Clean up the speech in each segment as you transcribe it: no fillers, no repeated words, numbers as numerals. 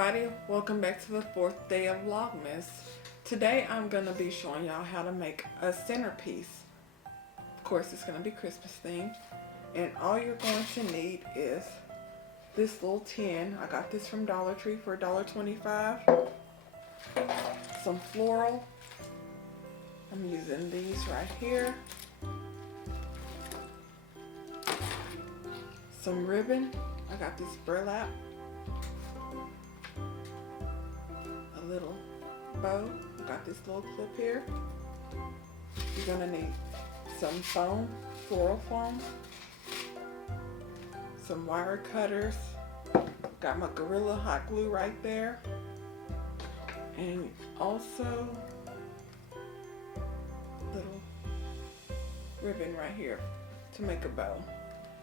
everybody, welcome back to the fourth day of Vlogmas. Today I'm going to be showing y'all how to make a centerpiece. Of course it's going to be Christmas themed, and all you're going to need is this little tin. I got this from Dollar Tree for $1.25. Some floral. I'm using these right here. Some ribbon. I got this burlap. A little bow. I got this little clip here. You're gonna need some foam, floral foam, some wire cutters. Got my Gorilla hot glue right there, and also little ribbon right here to make a bow.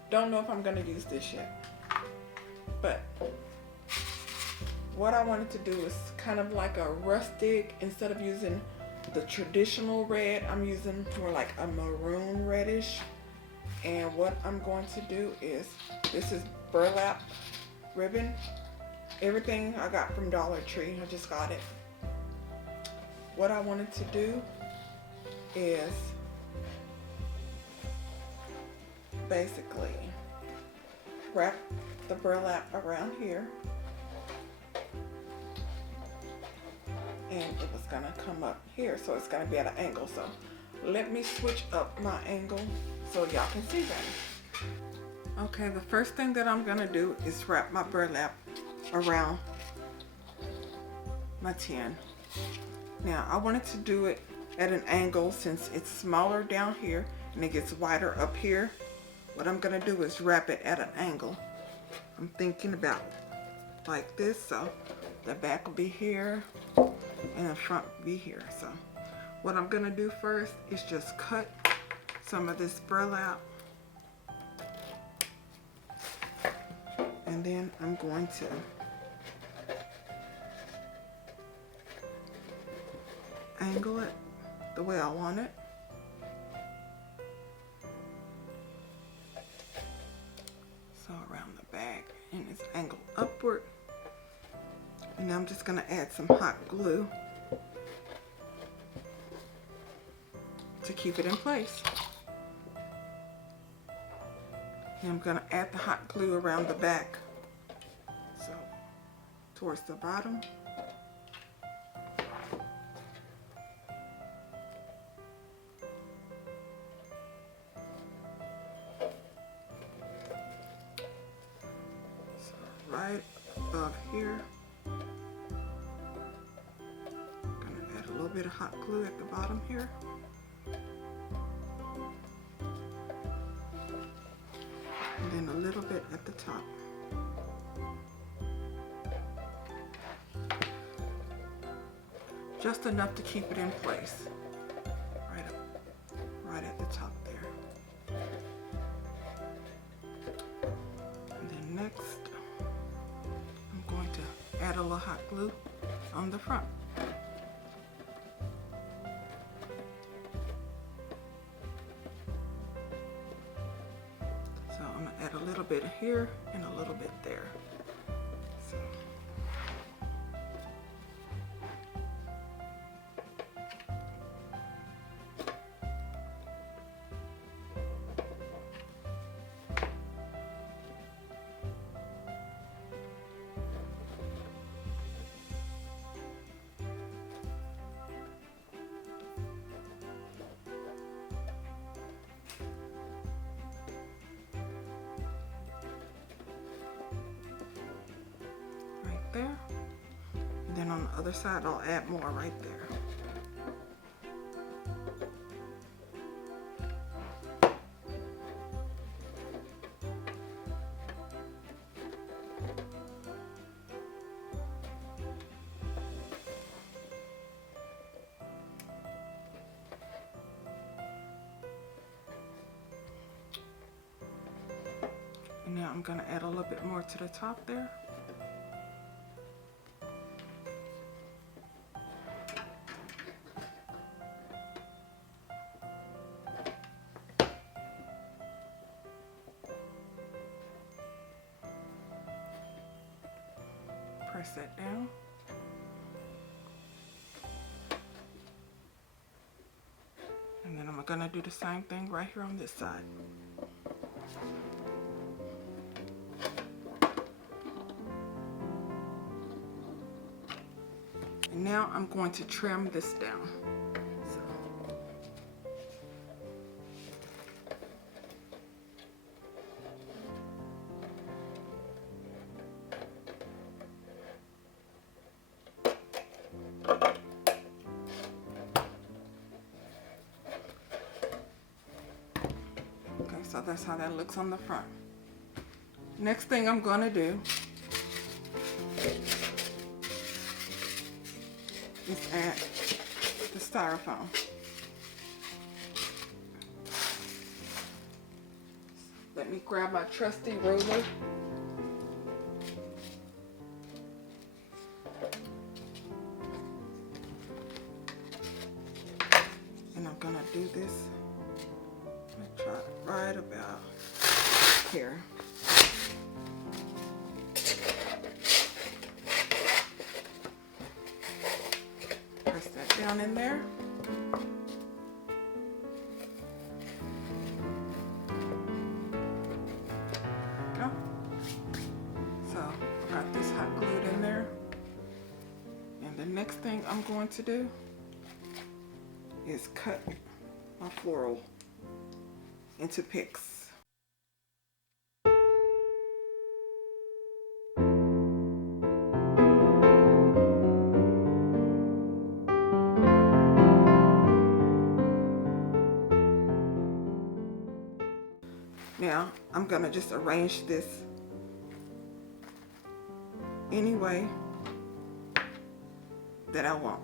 Don't know if I'm gonna use this yet, but what I wanted to do is kind of like a rustic. Instead of using the traditional red, I'm using more like a maroon reddish. And what I'm going to do is, this is burlap ribbon. Everything I got from Dollar Tree. I just got it. What I wanted to do is basically wrap the burlap around here, and it was gonna come up here, so it's gonna be at an angle. So let me switch up my angle so y'all can see better. Okay, the first thing that I'm gonna do is wrap my burlap around my tin. Now I wanted to do it at an angle since it's smaller down here and it gets wider up here. What I'm gonna do is wrap it at an angle. I'm thinking about like this, so the back will be here and the front will be here. So what I'm gonna do first is just cut some of this burlap, and then I'm going to angle it the way I want it. So around the back, and it's angled upward. And I'm just going to add some hot glue to keep it in place. And I'm going to add the hot glue around the back, so towards the bottom. So right above here. A little bit of hot glue at the bottom here. And then a little bit at the top. Just enough to keep it in place. Right at the top there. And then next, I'm going to add a little hot glue on the front. Add a little bit here and a little bit there. So. There, and then on the other side I'll add more right there. And now I'm going to add a little bit more to the top there. press that down. And then I'm gonna do the same thing right here on this side. And now I'm going to trim this down. Okay, so that's how that looks on the front. Next thing I'm going to do is add the styrofoam. Let me grab my trusty ruler. And I'm going to do this. I'm going to try it right about here. Press that down in there. Go. So I got this hot glued in there. And the next thing I'm going to do is cut my floral into picks. Now I'm gonna just arrange this any way that I want.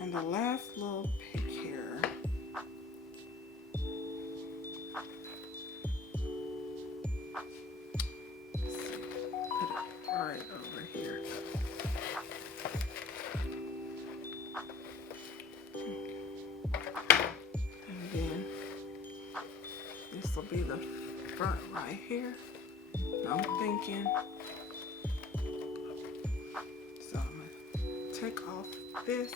And the last little pick here. Let's see, put it right over here. And then this will be the front right here. I'm thinking, so I'm gonna take off this.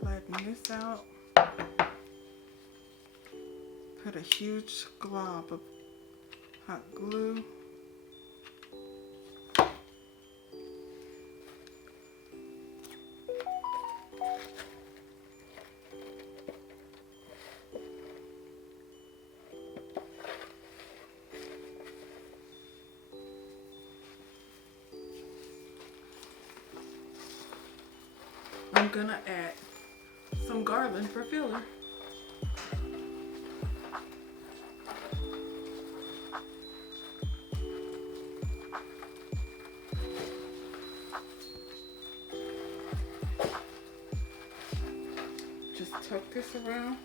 Flatten this out. Put a huge glob of hot glue. I'm gonna add some garland for filler. Just tuck this around,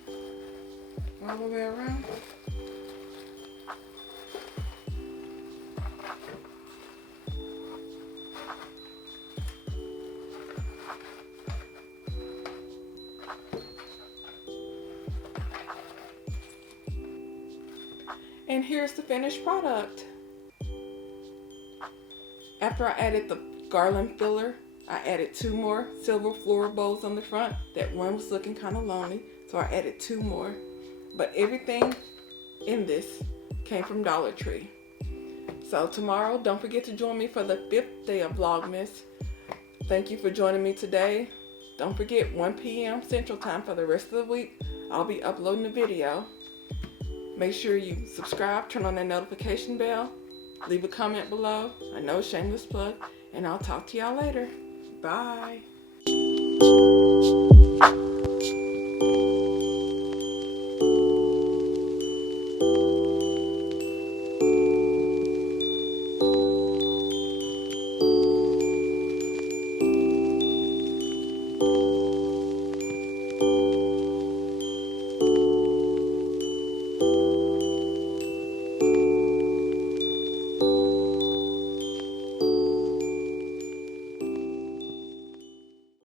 all the way around. And here's the finished product. After I added the garland filler, I added 2 more silver floral bows on the front. That one was looking kind of lonely, so I added 2 more. But everything in this came from Dollar Tree. So tomorrow, don't forget to join me for the 5th day of Vlogmas. Thank you for joining me today. Don't forget 1 p.m. Central Time for the rest of the week. I'll be uploading a video. Make sure you subscribe, turn on that notification bell, leave a comment below. I know, shameless plug, and I'll talk to y'all later. Bye.